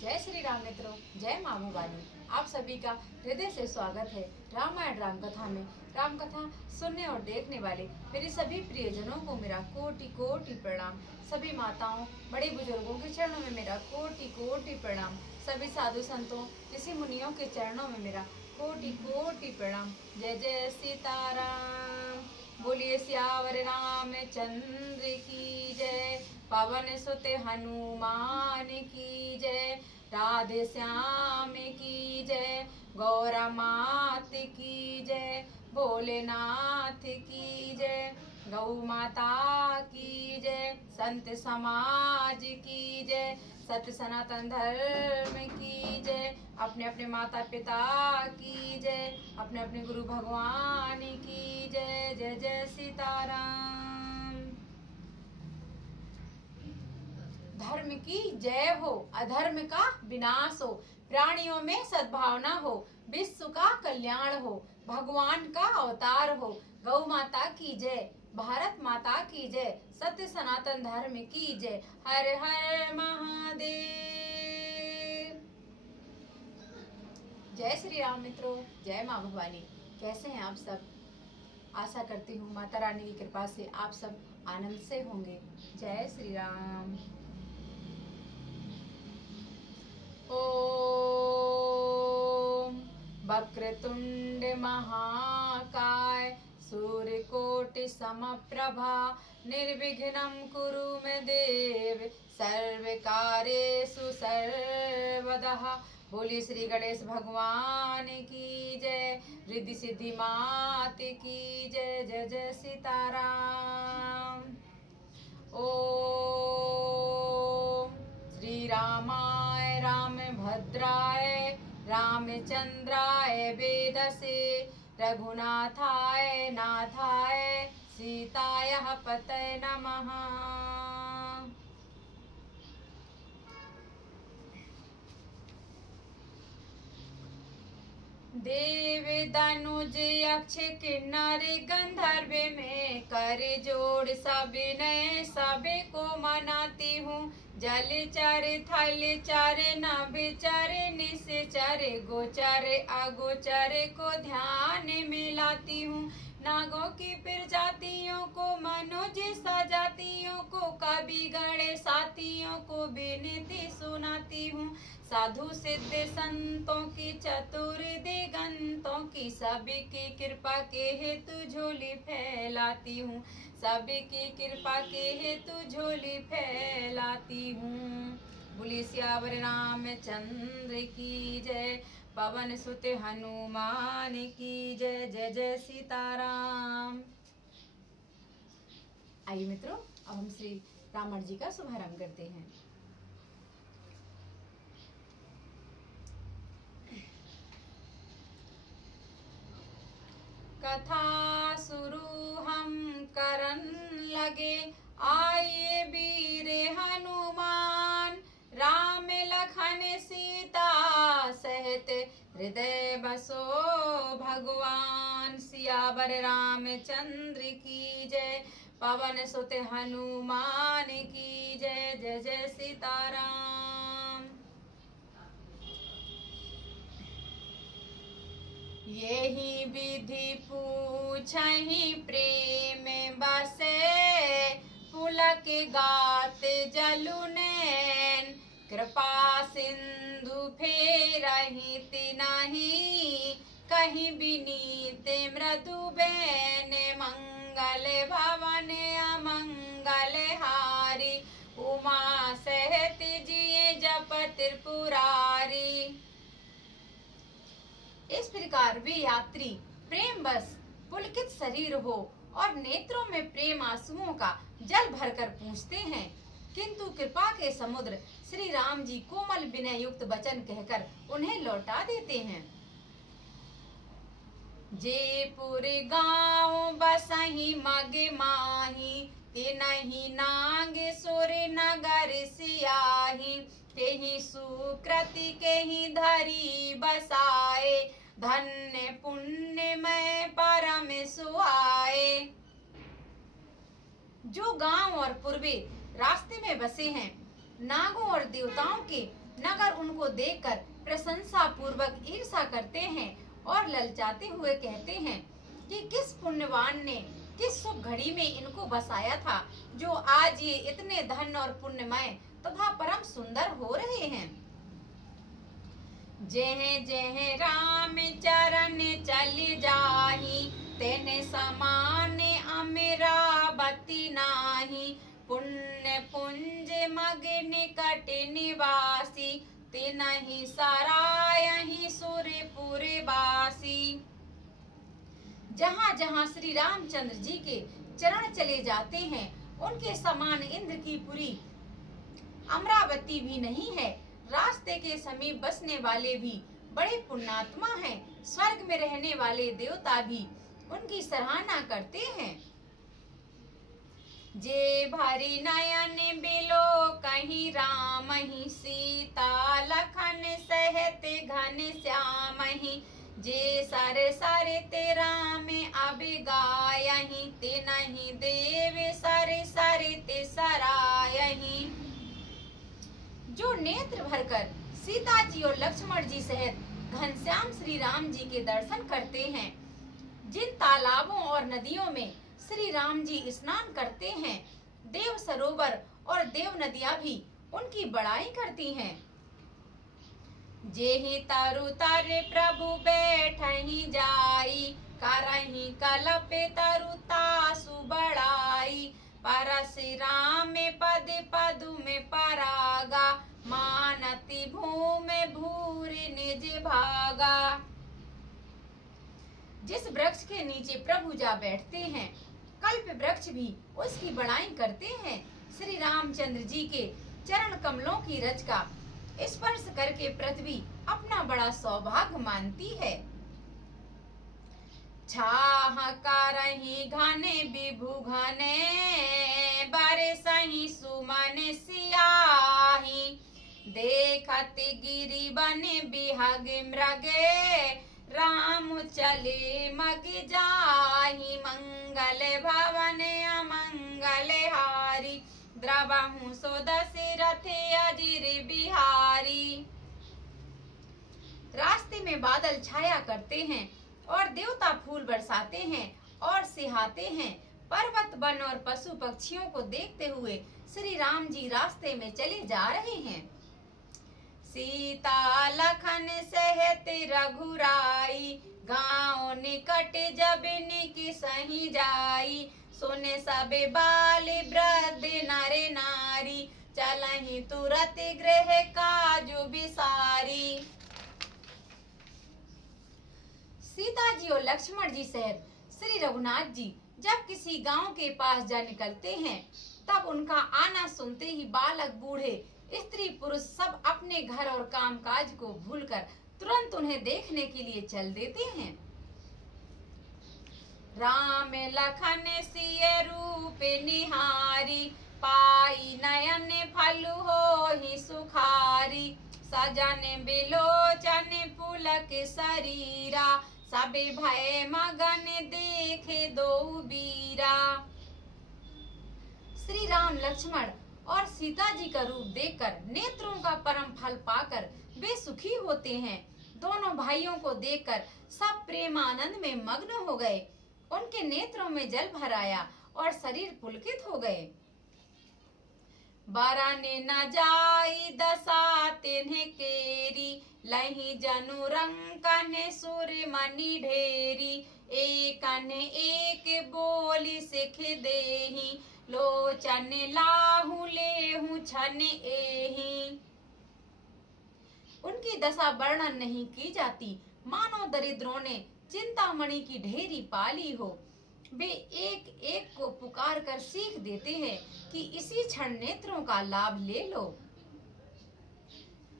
जय श्री राम मित्रों, जय माँ भवानी। आप सभी का हृदय से स्वागत है रामायण राम कथा में। राम कथा सुनने और देखने वाले मेरे सभी प्रियजनों को मेरा कोटि कोटि प्रणाम। सभी माताओं, बड़े बुजुर्गों के चरणों में मेरा कोटि कोटि प्रणाम। सभी साधु संतों, ऋषि मुनियों के चरणों में मेरा कोटि कोटि प्रणाम। जय जय सीताराम। बोलिए सियावर रामचंद्र की जय। पवन सुत हनुमान की जय। राधे श्याम की जय। गौरा मात की जय। भोलेनाथ की जय। गौ माता की जय। संत समाज की जय। सत्य सनातन धर्म की जय। अपने अपने माता पिता की जय। अपने अपने गुरु भगवान की जय। जय जय सीताराम। धर्म की जय हो, अधर्म का विनाश हो, प्राणियों में सद्भावना हो, विश्व का कल्याण हो, भगवान का अवतार हो। गौ माता की जय, भारत माता की जय, सत्य सनातन धर्म की जय। हर हर महादेव। जय श्री राम मित्रों, जय माँ भवानी। कैसे हैं आप सब? आशा करती हूँ माता रानी की कृपा से आप सब आनंद से होंगे। जय श्री राम। ओम वक्रतुंड महाकाय सूर्यकोटि समप्रभा निर्विघ्नं कुरु मे देव सर्वकार्येषु सर्वदा। बोली श्री गणेश भगवान की जय। रिद्धि सिद्धि मात की जय। जय जय सीताराम। ओम श्री रामाय रामभद्राय रामचंद्राय वेदसे रघुनाथाय नाथाय सीताय पतये नमः। देव दनुज यक्ष किन्नर गंधर्व में कर जोड़ सविनय सभी को मनाती हूँ। जल चर थल चर नभचर निश्चर गोचर अगोचर को ध्यान में लाती हूँ। नागों की प्रजातियों को मनुज सजातियों को कवि गणेश साथियों को विनती सुनाती हूँ। साधु सिद्ध संतों की चतुर दिगंतों की सभी की कृपा के हेतु झोली फैलाती हूँ। सभी की कृपा के हेतु झोली फैलाती हूँ। बोलिए सियावर रामचंद्र की जय। पवन सुत हनुमान की जय। जय जय सीताराम। आइए मित्रों, अब हम श्री रामायण जी का शुभारंभ करते हैं। कथा शुरू हम करन लगे, आइए वीर हनुमान। राम लखन सीता सहित हृदय बसो भगवान। सियावर रामचंद्र की जय। पवन सुत हनुमान की जय। जय जय सीताराम। यही विधि पूछहि प्रेम बसे, पुलक गात जलु नैन। कृपा सिंधु फेरहि तिनहि, कहीं विनीत मृदु बैन। मंगल भवन अमंगल हारी, उमा सहित जिए जप त्रिपुरारी। इस प्रकार वे यात्री प्रेम बस पुलकित शरीर हो और नेत्रों में प्रेम आंसुओं का जल भरकर पूछते हैं, किंतु कृपा के समुद्र श्री राम जी कोमल विनय युक्त वचन कहकर उन्हें लौटा देते हैं। जयपुर गाँव बसहि मग माही, तिनहि नाग सुर नगर सियाही। तेहि सुकृति केहि धरी बसाए, धन्य पुण्यमय परम सुहाए। जो गांव और पूर्वी रास्ते में बसे हैं, नागों और देवताओं के नगर उनको देखकर प्रशंसा पूर्वक ईर्षा करते हैं और ललचाते हुए कहते हैं कि किस पुण्यवान ने किस शुभ घड़ी में इनको बसाया था, जो आज ये इतने धन और पुण्यमय तथा परम सुंदर हो रहे हैं। जेह जेह राम चरण चल जाही, तेने समान अमरावती नाही। पुण्य पुंज मग निकट निवासी, तिनहि सरायहि सुरपुर बासी। जहाँ जहाँ श्री रामचंद्र जी के चरण चले जाते हैं, उनके समान इंद्र की पुरी अमरावती भी नहीं है। रास्ते के समीप बसने वाले भी बड़े पुण्यात्मा हैं। स्वर्ग में रहने वाले देवता भी उनकी सराहना करते हैं। जे भारी नयन बिलो कहीं राम ही, सीता लखन सहते घन श्याम ही। जे सारे सारे तेरा में अब गायही, ते नहीं देव सारे सारे ते सरायही। जो नेत्र भरकर सीता जी और लक्ष्मण जी सहित घनश्याम श्री राम जी के दर्शन करते हैं, जिन तालाबों और नदियों में श्री राम जी स्नान करते हैं, देव सरोवर और देव नदियां भी उनकी बड़ाई करती हैं। जेहि तरु तर प्रभु बैठहि जाई, करहि कलप तरु तासु बड़ाई। परशुराम पद पदु में परागा, मानति भूमि भूरि निज भागा। जिस वृक्ष के नीचे प्रभु जा बैठते हैं, कल्प वृक्ष भी उसकी बड़ाई करते हैं। श्री रामचंद्र जी के चरण कमलों की रज का स्पर्श करके पृथ्वी अपना बड़ा सौभाग्य मानती है। छाह करहि घने विभु घने, बरसहि सुमन सियाही। देखत गिरि बन बिहग मृगे, राम चले मग जाहि। मंगल भवन अमंगल हारी, द्रवहु सो दशरथ अजिर बिहारी। रास्ते में बादल छाया करते हैं और देवता फूल बरसाते हैं और सिहाते हैं। पर्वत वन और पशु पक्षियों को देखते हुए श्री राम जी रास्ते में चले जा रहे हैं। सीता लखन सहित रघुराई, गाँव निकट जब निकि सही जाई। सुने सबे बाल वृद्ध नर नारी, चलहि तुरत गृह काजु बिसारी। सीता जी और लक्ष्मण जी सहित श्री रघुनाथ जी जब किसी गांव के पास जा निकलते हैं, तब उनका आना सुनते ही बालक बूढ़े स्त्री पुरुष सब अपने घर और कामकाज को भूलकर तुरंत उन्हें देखने के लिए चल देते हैं। राम लखन सिय रूप निहारी, पाई नयन फलु होहि सुखारी। सजन बिलोचन पुलक शरीरा, सबे भय मगन देखे दो बीरा। श्री राम लक्ष्मण और सीता जी का रूप देखकर नेत्रों का परम फल पाकर वे सुखी होते हैं। दोनों भाइयों को देखकर सब प्रेम आनंद में मग्न हो गए। उनके नेत्रों में जल भर आया और शरीर पुलकित हो गए। बरन न जाई दशा तिन्ह केरी, लही जनु रंकन सुर मणि ढेरी। एकन एक बोली सिख देही, लोचन लाहू लेहू छन एही। उनकी दशा वर्णन नहीं की जाती, मानो दरिद्रों ने चिंतामणि की ढेरी पाली हो। वे एक एक को पुकार कर सीख देते हैं कि इसी क्षण नेत्रों का लाभ ले लो।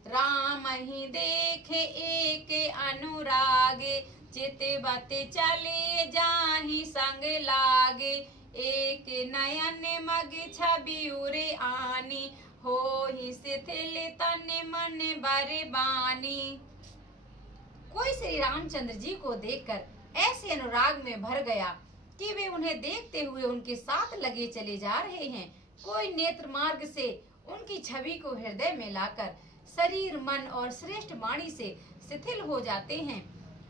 राम ही देखे एक अनुरागे, चितवत चले जाहि संग लागे। एक नयन मग छवि उरे आनी, होहि शिथिल तन मन बरबानी। कोई श्री रामचंद्र जी को देखकर ऐसे अनुराग में भर गया कि वे उन्हें देखते हुए उनके साथ लगे चले जा रहे हैं। कोई नेत्र मार्ग से उनकी छवि को हृदय में लाकर शरीर, मन और श्रेष्ठ वाणी से शिथिल हो जाते हैं,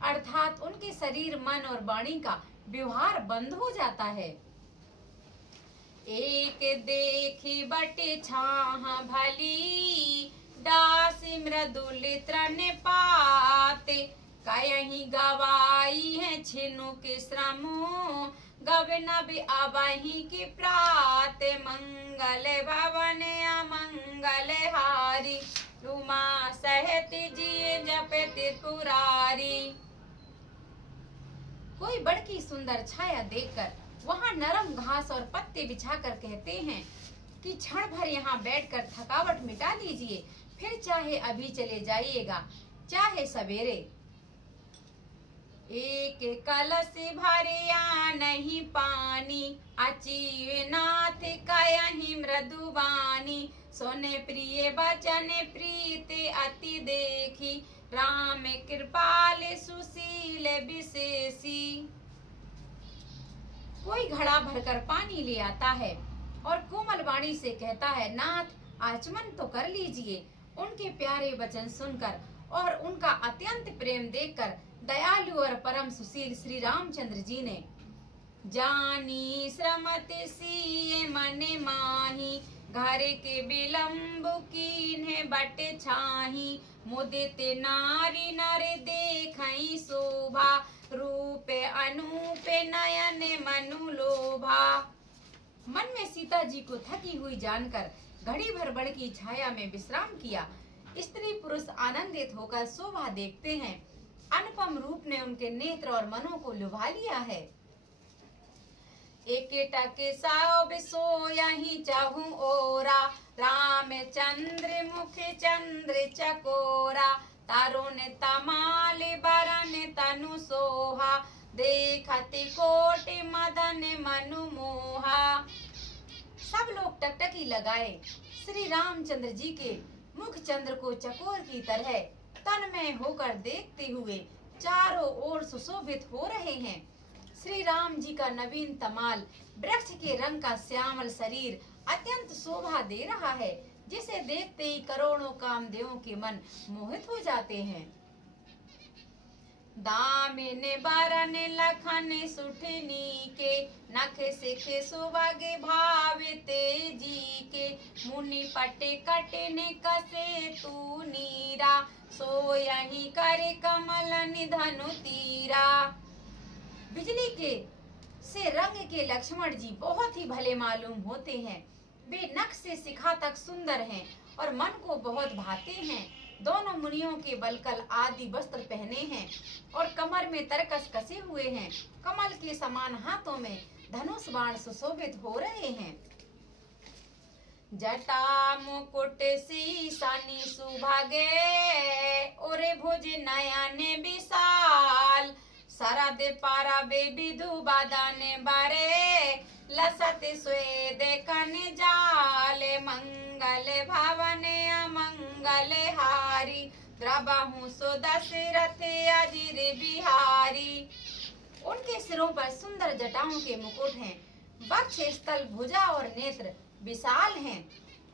अर्थात उनके शरीर, मन और वाणी का व्यवहार बंद हो जाता है। एक देखी बटे छाह भली, दास मृदुल तृण पाते, कहीं गवाई है छिनु के श्रमो, गव नब अबही की प्रात, मंगल भवन अमंगल हारी, उमा सहत जिय जप त्रिपुरारी। कोई बड़की सुंदर छाया देखकर वहाँ नरम घास और पत्ते बिछाकर कहते हैं कि क्षण भर यहाँ बैठकर थकावट मिटा लीजिए, फिर चाहे अभी चले जाइएगा, चाहे सवेरे। एक कलश भरिया नहीं पानी, अचीव नाथ कयहि मृदुवानी, सोने प्रिय बचन प्रीत अति देखी, राम कृपाल सुशील विशेषी। कोई घड़ा भरकर पानी ले आता है और कोमल वाणी से कहता है, नाथ आचमन तो कर लीजिए। उनके प्यारे वचन सुनकर और उनका अत्यंत प्रेम देखकर दयालु और परम सुशील श्री रामचंद्र जी ने, जानी श्रमत सिए मन माही, घर के विलम्ब कीन्हे बट छाही, मुदित नारी नर देखई शोभा, रूप अनूप नयन मनु लोभा। मन में सीता जी को थकी हुई जानकर घड़ी भर बड़ की छाया में विश्राम किया। स्त्री पुरुष आनंदित होकर शोभा देखते हैं। अनुपम रूप ने उनके नेत्र और मनों को लुभा लिया है। एक टके साव सोयहि चाहू ओरा, रामचंद्र मुख चंद्र चकोरा, तारुन तमाल बरन तनु सोहा, देखति कोटि मदन मनु मोहा। सब लोग टकटकी लगाए श्री रामचंद्र जी के मुख चंद्र को चकोर की तरह तन्मय होकर देखते हुए चारों ओर सुशोभित हो रहे हैं। श्री राम जी का नवीन तमाल वृक्ष के रंग का श्यामल शरीर अत्यंत शोभा दे रहा है, जिसे देखते ही करोड़ों कामदेवों के मन मोहित हो जाते हैं। दामिन बरन लखन सुठनी के, नख सिखे सुबगे भावे तेजी के, मुनि पटे कटने कसे तू नीरा, सोयहि करे कमल निधनु तीरा। बिजली के से रंग के लक्ष्मण जी बहुत ही भले मालूम होते हैं। वे नख से शिखा तक सुंदर हैं और मन को बहुत भाते हैं। दोनों मुनियों के बलकल आदि वस्त्र पहने हैं और कमर में तरकस कसे हुए हैं। कमल के समान हाथों में धनुष बाण सुशोभित हो रहे हैं। जटा मुकुट सीसानी सुभागे, ओरे भुज नयन विशाल, शरद पाराबे विधु बादाने बारे, लसत स्वेद कन जाल, मंगल भवन अमंगल हारी, द्रबहु सो दशरथ अजिर बिहारी। उनके सिरों पर सुंदर जटाओं के मुकुट हैं। वक्ष स्थल, भुजा और नेत्र विशाल हैं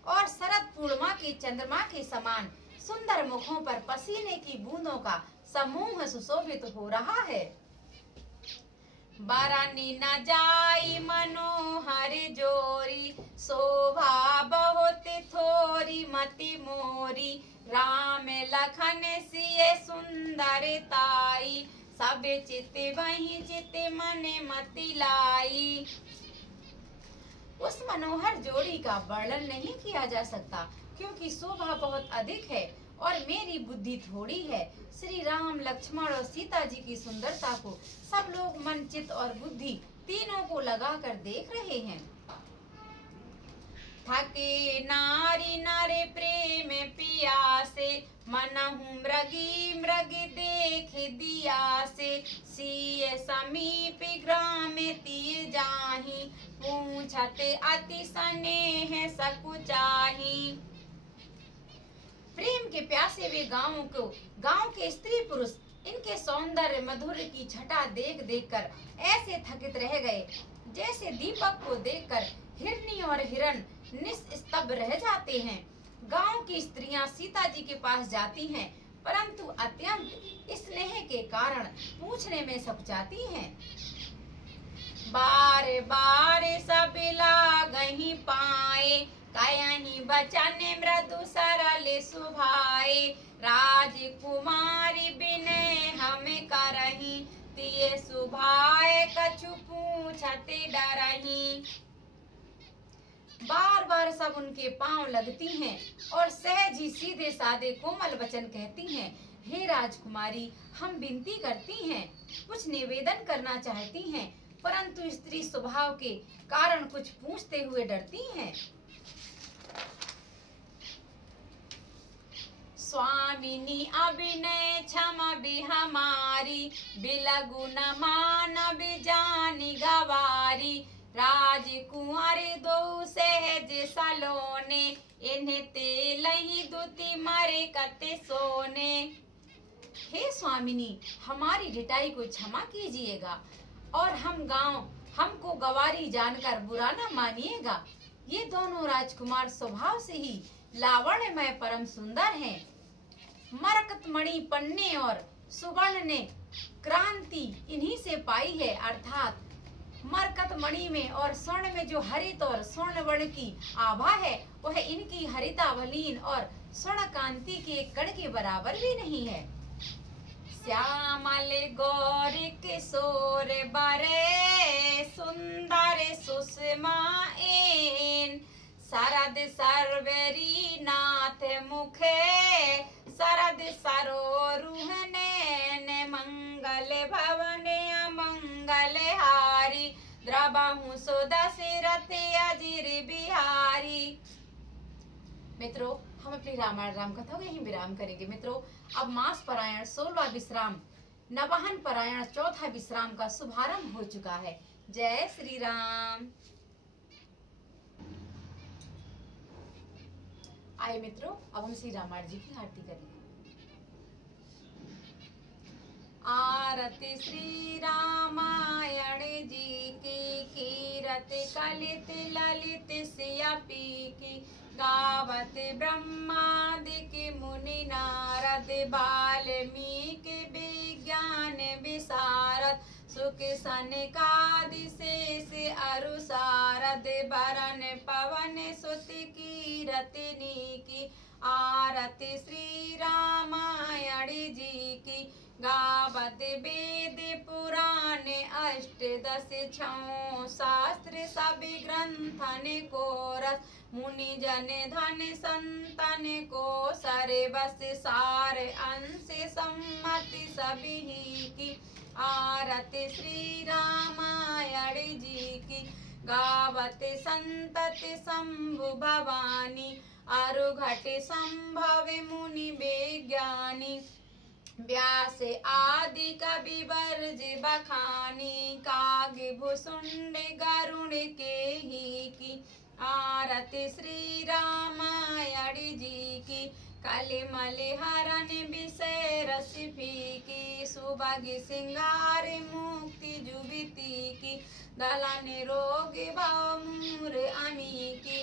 और शरद पूर्णिमा की चंद्रमा के समान सुंदर मुखों पर पसीने की बूंदों का समूह सुशोभित हो रहा है। बरनी न जाई मनोहर जोरी, शोभा बहुत थोरी मति मोरी, राम लखन सिए सुंदर ताई, सब चित वही चित मन मति लाई। उस मनोहर जोड़ी का वर्णन नहीं किया जा सकता, क्योंकि शोभा बहुत अधिक है और मेरी बुद्धि थोड़ी है। श्री राम, लक्ष्मण और सीता जी की सुंदरता को सब लोग मन, चित्त और बुद्धि तीनों को लगाकर देख रहे हैं। थके नारी नारे प्रेम पियासे, मनहु मृगी मृगी देख दिया से, सिय समीप ग्राम तीर जाही, पूछते अति स्नेह सकुचाही। प्रेम के प्यासे वे गांव के स्त्री पुरुष इनके सौंदर्य मधुर्य की छटा देख देख कर ऐसे थकित रह गए, जैसे दीपक को देखकर हिरनी और हिरण निस्तब्ध रह जाते हैं। गांव की स्त्रियां सीता जी के पास जाती हैं, परंतु अत्यंत स्नेह के कारण पूछने में सकुचाती हैं। बारे बारे सब लागहि पाए, कयहि बचन मृदु सरल सुभाए। राजकुमारी विनय हम करहि, तिये सुभाए कछु पूछते डरहि। बार बार सब उनके पांव लगती हैं और सहज ही सीधे साधे कोमल वचन कहती हैं। हे राजकुमारी, हम विनती करती हैं, कुछ निवेदन करना चाहती हैं, परंतु स्त्री स्वभाव के कारण कुछ पूछते हुए डरती हैं। स्वामिनी अभिनय क्षमा भी हमारी, बिलगु न मानव जानी गवारी। राजकुमारी दो सहज सलोने, इन्हें तेलहि दुति मरे कते सोने। हे स्वामिनी, हमारी ढिठाई को क्षमा कीजिएगा और हमको गवारी जानकर बुरा न मानिएगा। ये दोनों राजकुमार स्वभाव से ही लावण्यमय परम सुंदर हैं। मरकत मणि पन्ने और सुवर्ण ने क्रांति इन्हीं से पाई है, अर्थात मरकत मणि में और स्वर्ण में जो हरित और स्वर्ण वर्ण की आभा है, वह इनकी हरितावलीन और स्वर्ण कांति के कण के बराबर भी नहीं है। श्यामल गौर किशोर बरे, सुंदर सुषमा एन। शरद सर्वरी नाथ मुखे, शरद सरोरुह नैन। मंगल भवन अमंगल हारी, द्रवहु सो दशरथ अजिर बिहारी। मित्रों, हम अपनी रामायण राम कथा को यहीं विराम करेंगे। मित्रों, अब मास पारायण 16वां विश्राम, नवाहन पारायण 4था विश्राम का शुभारंभ हो चुका है। जय श्री राम। आइए मित्रों, अब हम श्री रामायण जी की आरती करेंगे। आरती श्री रामायण जी की, कीरति कलित ललित सियापी की। गावत ब्रह्मादिक मुनि नारद, वाल्मीकि विज्ञान विशारद। सुख सनकादि शेष अरु सारद, वरन पवन सुत कीरति नीकी। आरती श्री रामायण जी की, गावत वेद पुराण अष्टदश छौ। शास्त्र सभी ग्रंथन को रस, मुनि जन धन संतन को सरे। बस सार अंश सम्मति सभी की। आरती श्री रामायण जी की, गावत संतति शंभु भवानी। अरु घट संभव मुनि विज्ञानी, व्यास आदि कवि वर्ज बखानी। काग भुसुंड गरुण के ही की। आरती श्री रामायण जी की, कलिमल हरण विषय रस फीकी। सुबग सिंगार मुक्ति जुबिती की, दलन रोग भाव मूर अमी की।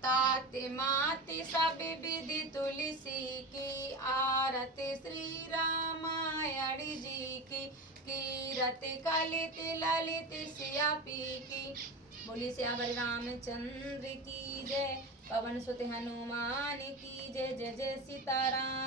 तात माति सब विधि तुलसी की। आरती श्री रामायण जी की, कीरति कलित ललित सियापी की। बोली श्यावर रामचंद्र की जय, पवन सुत हनुमान की जय। जय जय सीताराम।